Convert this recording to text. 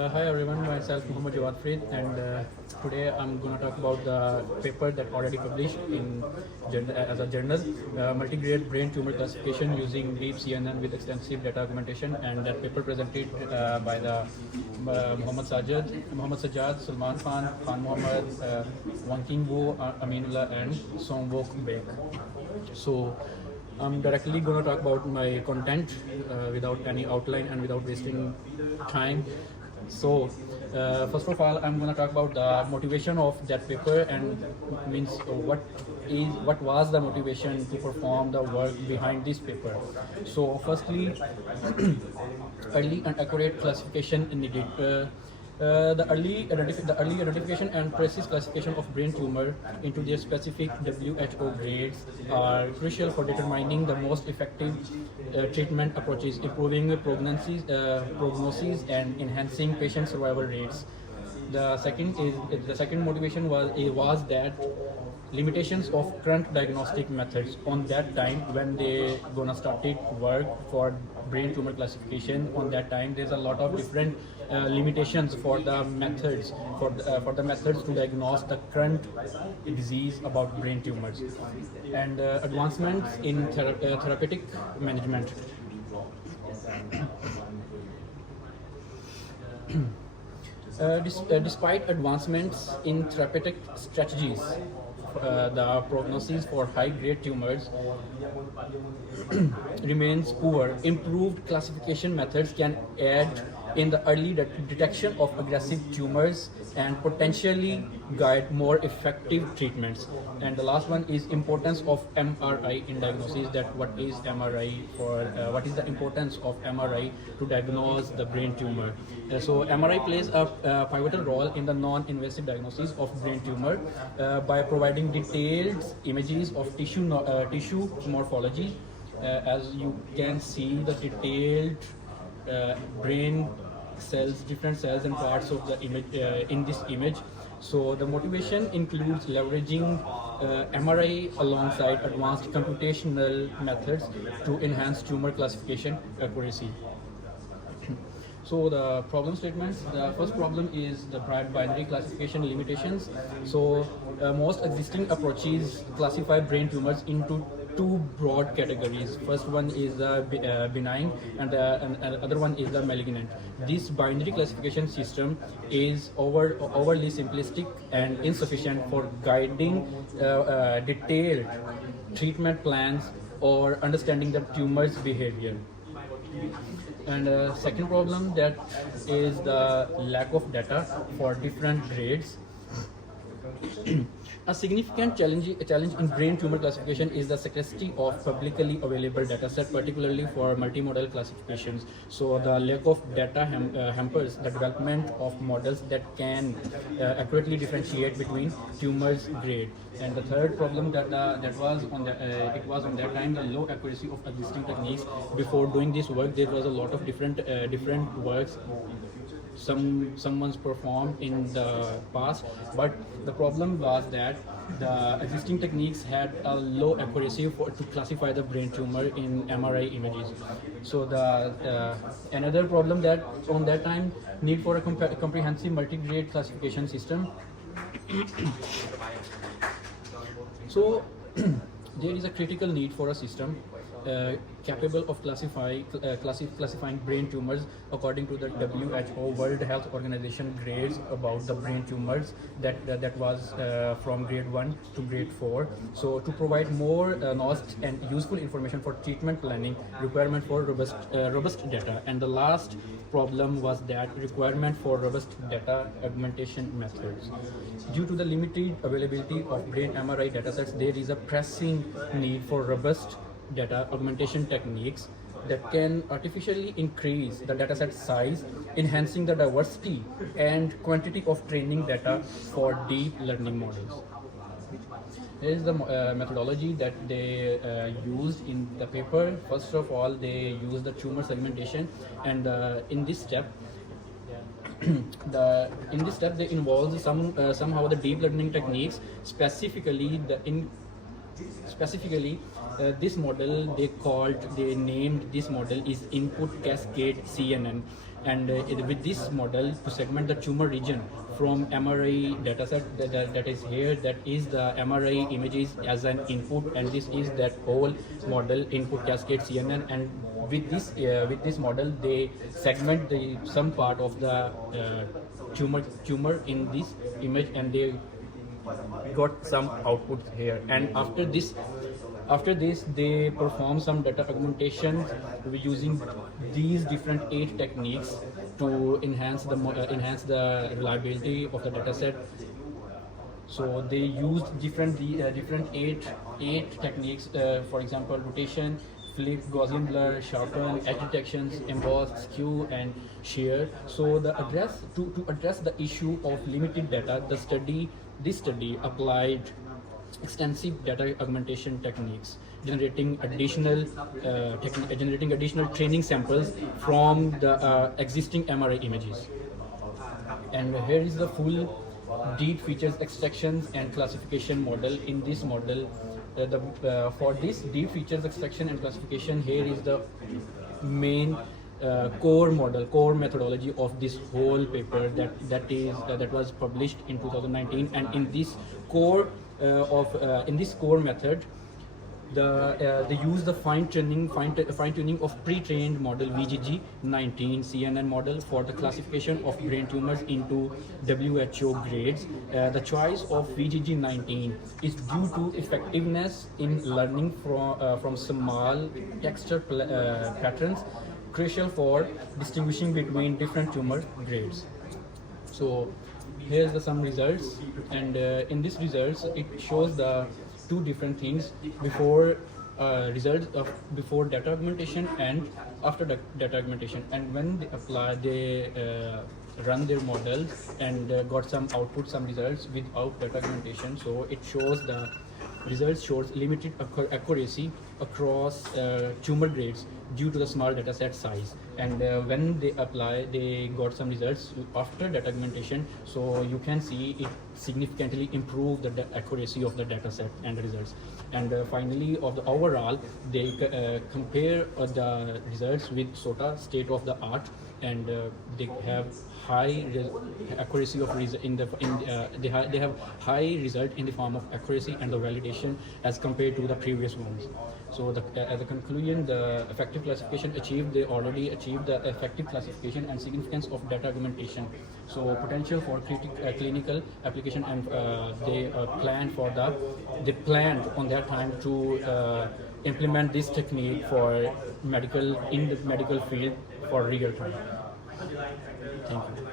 Hi everyone, myself Muhammad Jawad Farid, and today I'm going to talk about the paper that already published in as a journal, multi-grade brain tumor classification using deep CNN with extensive data augmentation, and that paper presented by the Muhammad Sajjad, Salman Khan, Khan Mohammed, Wang Qingbo, Aminullah, and Somwok Bek. So I'm directly going to talk about my content without any outline and without wasting time. So, first of all, I'm going to talk about the motivation of that paper and means what was the motivation to perform the work behind this paper. So, firstly, early and accurate classification needed. The early identification and precise classification of brain tumor into their specific WHO grades are crucial for determining the most effective treatment approaches, improving prognosis and enhancing patient survival rates. The second motivation was that limitations of current diagnostic methods on that time when they gonna started work for brain tumor classification. On that time there's a lot of different limitations for the methods to diagnose the current disease about brain tumors, and advancements in therapeutic management. Despite advancements in therapeutic strategies, the prognosis for high-grade tumors remains poor. Improved classification methods can aid in the early detection of aggressive tumors and potentially guide more effective treatments. And the last one is importance of MRI in diagnosis. That what is MRI for? What is the importance of MRI to diagnose the brain tumor? So MRI plays a pivotal role in the non-invasive diagnosis of brain tumor by providing detailed images of tissue morphology. As you can see, the detailed brain cells, different cells and parts of the image in this image. So the motivation includes leveraging MRI alongside advanced computational methods to enhance tumor classification accuracy. So the problem statements, the first problem is the binary classification limitations. So most existing approaches classify brain tumors into two broad categories. First one is the benign, and the other one is the malignant. This binary classification system is overly simplistic and insufficient for guiding detailed treatment plans or understanding the tumor's behavior. And second problem, that is the lack of data for different grades. A significant challenge in brain tumor classification is the scarcity of publicly available data set, particularly for multimodal classifications. So the lack of data hampers the development of models that can accurately differentiate between tumors grade. And the third problem that was on that time the low accuracy of existing techniques. Before doing this work, there was a lot of different works someone's performed in the past, but the problem was that the existing techniques had a low accuracy to classify the brain tumor in MRI images. So the another problem that on that time, need for a comprehensive multi-grade classification system. So there is a critical need for a system capable of classifying brain tumors according to the WHO World Health Organization grades about the brain tumors that was from grade 1 to grade 4. So to provide more nuanced and useful information for treatment planning, requirement for robust data. And the last problem was that requirement for robust data augmentation methods. Due to the limited availability of brain MRI datasets, there is a pressing need for robust data augmentation techniques that can artificially increase the dataset size, enhancing the diversity and quantity of training data for deep learning models. Here is the methodology that they used in the paper. First of all, they used the tumor segmentation, and in this step they involve somehow the deep learning techniques, specifically this model they named this model is input cascade CNN. And with this model, to segment the tumor region from MRI dataset that is here, that is the MRI images as an input, and this is that whole model input cascade CNN. And with this model, they segment the some part of the tumor in this image, and they got some outputs here. And after this they perform some data augmentation using these different 8 techniques to enhance the reliability of the data set. So they used different eight techniques, for example, rotation, flip, Gaussian blur, sharpen, edge detections, emboss, skew, and shear. So to address the issue of limited data, this study applied extensive data augmentation techniques, generating additional training samples from the existing MRI images. And here is the full deep features extractions and classification model. In this model, for this deep features extraction and classification, here is the main core methodology of this whole paper that was published in 2019. And in this core method, they use the fine tuning of pre-trained model VGG19 CNN model for the classification of brain tumors into WHO grades. The choice of VGG19 is due to effectiveness in learning from small texture patterns, crucial for distinguishing between different tumor grades. So here's some results, and in these results it shows the 2 different things: before data augmentation and after data augmentation. And when they run their models and got some results without data augmentation. So it shows the results shows limited accuracy across tumor grades due to the small data set size. And when they got some results after data augmentation, so you can see it significantly improved the accuracy of the data set and the results. And finally, of the overall, they compare the results with SOTA, state of the art, and they have high accuracy of they have high result in the form of accuracy and the validation as compared to the previous ones. So as a conclusion, the effective classification they already achieved the effective classification and significance of data augmentation. So potential for clinical application, and they planned on their time to implement this technique in the medical field for real time. Thank you.